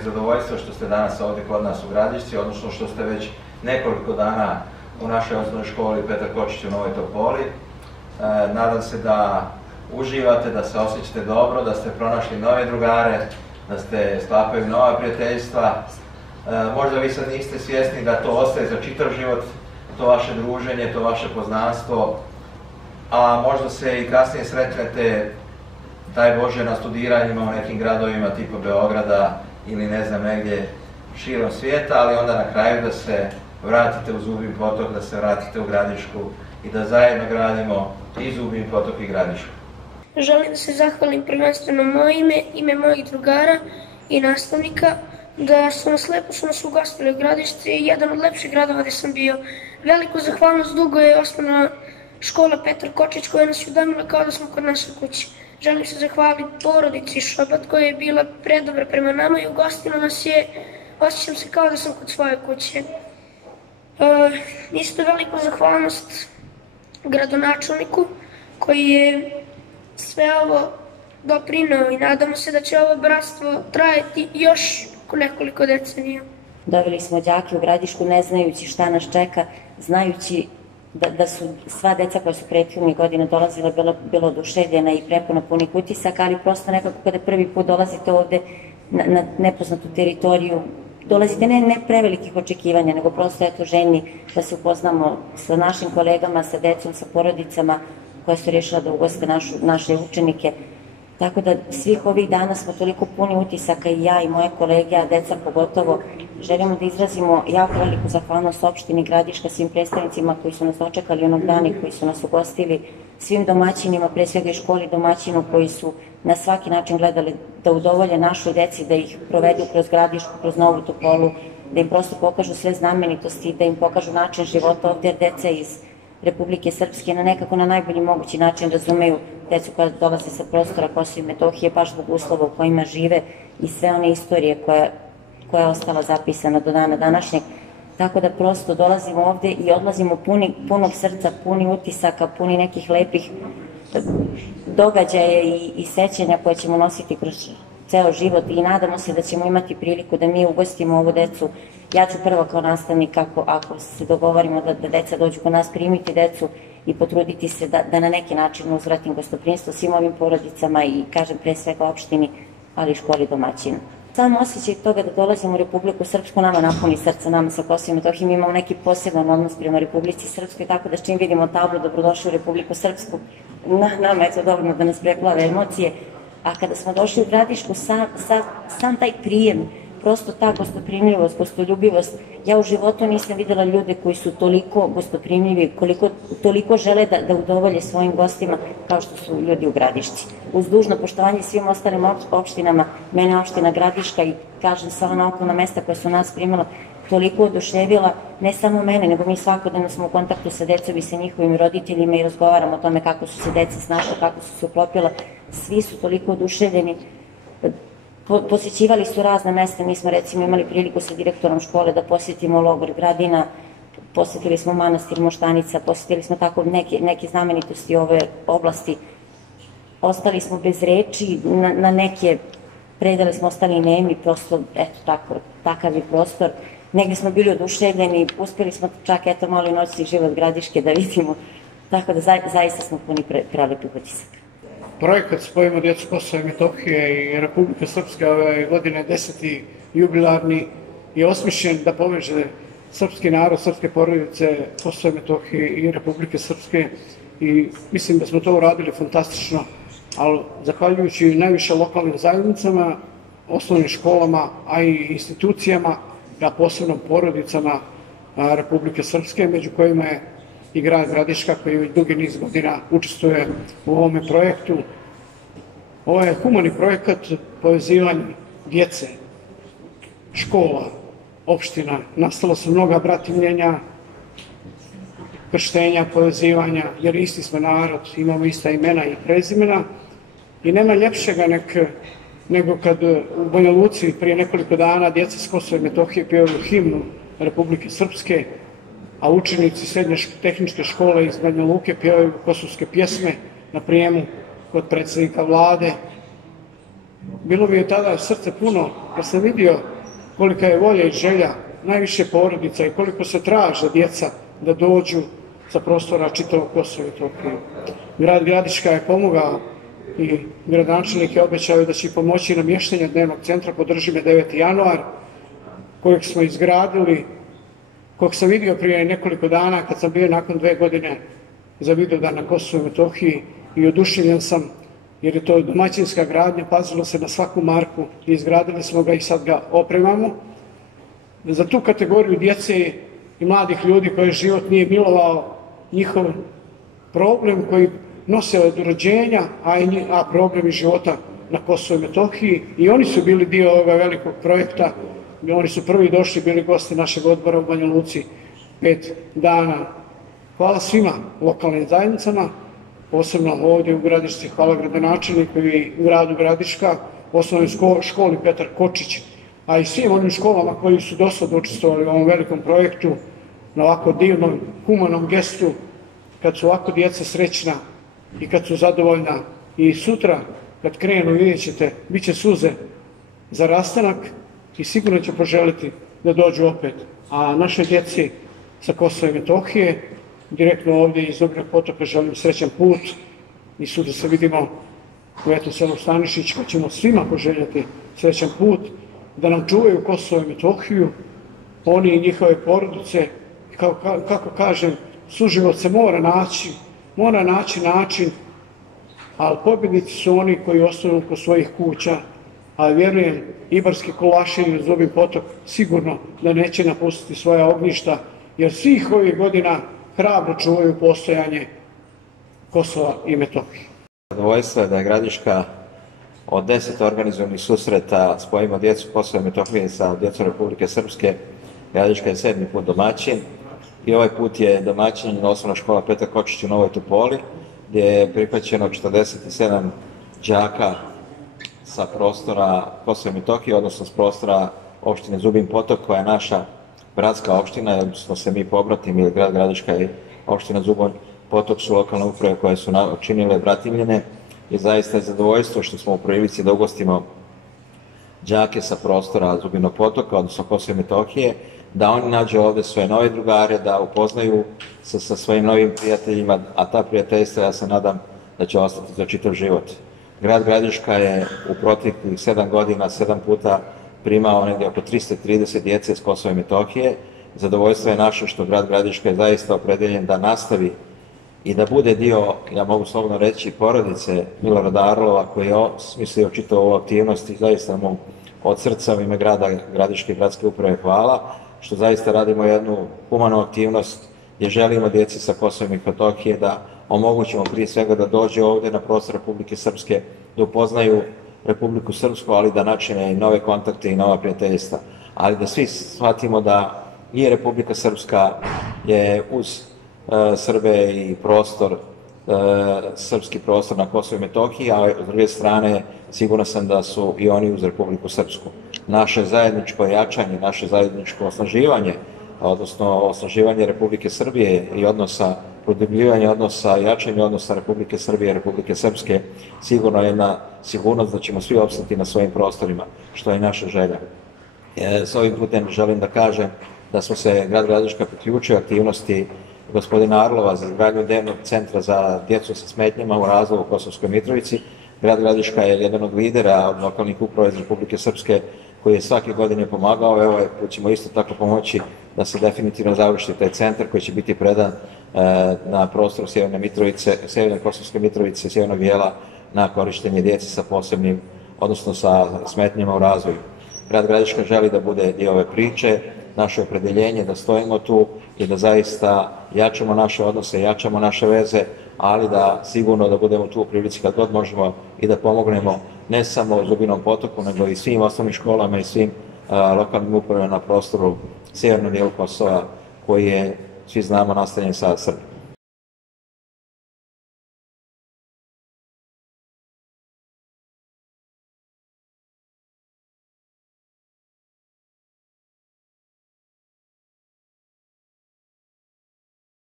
mi zadovoljstvo što ste danas ovdje kod nas u Gradišci, odnosno što ste već nekoliko dana u našoj osnovnoj školi Petar Kočić u Novoj Topoli. Nadam se da uživate, da se osjećate dobro, da ste pronašli nove drugare, da ste sklapali nova prijateljstva. Možda vi sad niste svjesni da to ostaje za čitav život, to vaše druženje, to vaše poznanstvo, a možda se i kasnije sretnete, daj Bože, na studiranjima u nekim gradovima tipa Beograda ili ne znam negdje širom svijeta, ali onda na kraju da se vratite u Zubin Potok, da se vratite u Gradišku i da zajedno gradimo i Zubin Potok i Gradišku. Želim da se zahvalim prvenstveno moje ime mojih drugara i nastavnika, da su nas lepo ugostili u Gradišci, jedan od lepših gradova gdje sam bio. Veliku zahvalnost dugo je osnovna škola Petar Kočić koja nas je udomila kao da smo kod nas u kući. Želim se zahvaliti porodici Šobat koja je bila predobra prema nama i ugostila nas je, osjećam se kao da sam kod svoje kuće. Isto veliku zahvalnost gradonačelniku koji je sve ovo doprineo i nadamo se da će ovo bratstvo trajati još nekoliko decenija. Doveli smo đake u Gradišku ne znajući šta nas čeka, znajući da su sva deca koja su prethodnih godina dolazila bilo oduševljena i prepuna punih utisaka, ali prosto nekako kada prvi put dolazite ovde na nepoznatu teritoriju, dolazite ne prevelikih očekivanja, nego prosto eto željni da se upoznamo sa našim kolegama, sa decom, sa porodicama koja su rješila da ugoste naše učenike. Tako da svih ovih dana smo toliko puni utisaka i ja i moje kolege, a deca pogotovo, želimo da izrazimo jako veliku zahvalnost opštini Gradiška, svim predstavnicima koji su nas dočekali onog dana i koji su nas ugostili, svim domaćinima, pre svega i školi domaćinu koji su na svaki način gledali da udovolje našoj deci, da ih provedu kroz Gradišku, kroz Novu Topolu, da im prosto pokažu sve znamenitosti, da im pokažu način života ovdje, jer deca iz Republike Srpske nekako na najbolji mogući način razumeju decu koja dolaze sa prostora Kosova i Metohije, baš zbog uslova u kojima žive i sve one istorije koja je ostala zapisana do dana današnjeg. Tako da prosto dolazimo ovde i odlazimo punog srca, puni utisaka, puni nekih lepih događaja i sećanja koje ćemo nositi kroz ceo život i nadamo se da ćemo imati priliku da mi ugostimo ovu decu. Ja ću prvo kao nastavnik, ako se dogovorimo da deca dođu kod nas, primiti decu i potruditi se da na neki način uzvratim gostoprimstvo svim ovim porodicama i kažem pre svega opštini, ali i školi domaćina. Sam osjećaj toga da dolazimo u Republiku Srpsku nama napuni srca, nama sa Kosova i Metohije, mi imamo neki poseban odnos prema Republici Srpskoj, tako da čim vidimo tablu dobrodošli u Republiku Srpsku, nama je to dovoljno da nas preplave emocije. A kada smo došli u Gradišku, sam taj prijem, prosto ta gostoprimljivost, gostoljubivost, ja u životu nisam videla ljude koji su toliko gostoprimljivi, toliko žele da udovolje svojim gostima kao što su ljudi u Gradišci. Uz dužno poštovanje svim ostalim opštinama, mene opština Gradiška i kažem sva ona okolna mesta koja su nas primala, toliko oduševila, ne samo mene, nego mi svakodnevno smo u kontaktu sa decom i sa njihovim roditeljima i razgovaramo o tome kako su se deca snašla, kako su se uklopila, svi su toliko oduševljeni. Posjećivali su razna mesta, mi smo recimo imali priliku sa direktorom škole da posjetimo logor Gradina, posjetili smo manastir Moštanica, posjetili smo tako neke znamenitosti ove oblasti. Ostali smo bez reči, na neke predele smo ostali nemi, prosto eto takav je prostor. Negdje smo bili oduševljeni, uspjeli smo čak eto mali noćni život Gradiške da vidimo, tako da zaista smo puni prelepih utisaka. Projekat Spojimo djecu Kosova i Metohije i Republike Srpske ove godine 10. jubilarni je osmišljen da poveže srpski narod, srpske porodice Kosova i Metohije i Republike Srpske i mislim da smo to uradili fantastično, ali zahvaljujući najviše lokalnim zajednicama, osnovnim školama, a i institucijama, a posebno porodicama Republike Srpske, među kojima je i grad Gradiška koji već dugi niz godina učestvuje u ovome projektu. Ovo je humani projekat povezivanja djece, škola, opština. Nastala su mnoga bratimljenja, krštenja, povezivanja, jer isti smo narod, imamo ista imena i prezimena i nema ljepšega nego kad u Banja Luci prije nekoliko dana djeca s Kosova i Metohije pjevaju himnu Republike Srpske, a učenici srednje tehničke škole iz Banja Luke pjevaju kosovske pjesme na prijemu kod predsjednika vlade. bilo mi je tada srce puno kad sam vidio kolika je volja i želja najviše porodica i koliko se traže djeca da dođu sa prostora čitavog Kosova i Metohije. Grad Gradiška je pomogao i gradonačelnik je obećao da će pomoći na mještenje dnevnog centra, podrži me 9. januar, kojeg smo izgradili, kojeg sam vidio prije nekoliko dana kad sam bio nakon 2 godine za Vidovdan na Kosovu i Metohiji i oduševljen sam jer je to domaćinska gradnja, pazilo se na svaku marku i izgradili smo ga i sad ga opremamo. Za tu kategoriju djece i mladih ljudi koje život nije milovao, njihov problem koji nose od rođenja, a problemi života na Kosovu i Metohiji, i oni su bili dio ovoga velikog projekta. Oni su prvi došli, bili gosti našeg odbora u Banja Luci 5 dana. Hvala svima lokalnim zajednicama, posebno ovdje u Gradišci, hvala gradonačelniku i gradu Gradiška, osnovnoj školi Petar Kočić, a i svim onim školama koji su do sada učestvovali u ovom velikom projektu, na ovako divnom, humanom gestu, kad su ovako djeca srećna i kad su zadovoljna. I sutra, kad krenu, vidjet ćete, bit će suze za rastanak i sigurno će poželiti da dođu opet. A našoj djeci sa Kosova i Metohije, direktno ovdje iz Zubnog Potoka, želim srećan put i sutra se vidimo u selu Stanišić, kad ćemo svima poželjeti srećan put, da nam čuvaju Kosovo i Metohiju, oni i njihove porodice. Kako kažem, suživot se mora naći način, ali pobjednici su oni koji ostanu kod svojih kuća, a vjerujem Ibarski Kulaši i Zubin Potok sigurno da neće napustiti svoja ognjišta, jer svih ovih godina hrabro čuvaju postojanje Kosova i Metohije. Zadovoljstvo je da je Gradiška od 10 organizovanih susreta Spojimo djecu Kosova i Metohije sa djecom Republike Srpske. Gradiška je 7. put domaćin i ovaj put je domaćin osnovna škola Petar Kočić u Novoj Topoli, gdje je prihvaćeno 47 đaka sa prostora Kosova i Metohije, odnosno s prostora opštine Zubin Potok, koja je naša bratska opština, jer smo se mi pobratimi, jer grad Gradiška i opština Zubin Potok su lokalne uprave koje su činile bratimljene, i zaista je zadovoljstvo što smo u prilici da ugostimo đake sa prostora Zubinog Potoka, odnosno Kosova i Metohije, da oni nađu ovde svoje nove drugare, da upoznaju se sa svojim novim prijateljima, a ta prijateljstva, ja se nadam, da će ostati za čitav život. Grad Gradiška je u proteklih 7 godina 7 puta primao negdje oko 330 djece s Kosova i Metohije. Zadovoljstvo je naše što grad Gradiška je zaista opredeljen da nastavi i da bude dio, ja mogu slobodno reći, porodice Milorada Arlova, koji je smislio čitavu ovu aktivnost, i zaista mu od srca u ime grada Gradiške gradske uprave hvala, što zaista radimo jednu humanu aktivnost gdje želimo djeci sa Kosova i Metohije da omogućimo prije svega da dođe ovdje na prostor Republike Srpske, da upoznaju Republiku Srpsku, ali da načine i nove kontakte i nova prijateljstva. Ali da svi shvatimo da i Republika Srpska je uz Srbe i prostor, srpski prostor na Kosovu i Metohiji, a s druge strane siguran sam da su i oni uz Republiku Srpsku. Naše zajedničko jačanje, naše zajedničko osnaživanje, odnosno osnaživanje Republike Srbije i odnosa, produbljivanje odnosa, jačanje odnosa Republike Srbije i Republike Srpske, sigurno je jedna sigurnost da ćemo svi opstati na svojim prostorima, što je i naša želja. S ovim putem želim da kažem da smo se grad Gradiška priključio aktivnosti gospodina Arlova za izgradnju dnevnog centra za djecu sa smetnjama u razvoju u Kosovskoj Mitrovici. Grad Gradiška je jedan od lidera od lokalnih uprava iz Republike Srpske koji je svake godine pomagao. Evo, ćemo isto tako pomoći da se definitivno završi taj centar koji će biti predan na prostoru Sjeverne Mitrovice, Sjeverne Kosovske Mitrovice, Sjevernog dijela, na korištenje djece sa posebnim, odnosno sa smetnjama u razvoju. Grad Gradiška želi da bude dio ove priče, naše opredeljenje da stojimo tu i da zaista jačamo naše odnose, jačamo naše veze, ali da sigurno da budemo tu u prilici kad god možemo i da pomognemo ne samo Zubinom Potoku, nego i svim osnovnim školama i svim lokalnim upravama na prostoru sjevernog dijelu Kosova, koji je, svi znamo, nastanjen sa Srbijom.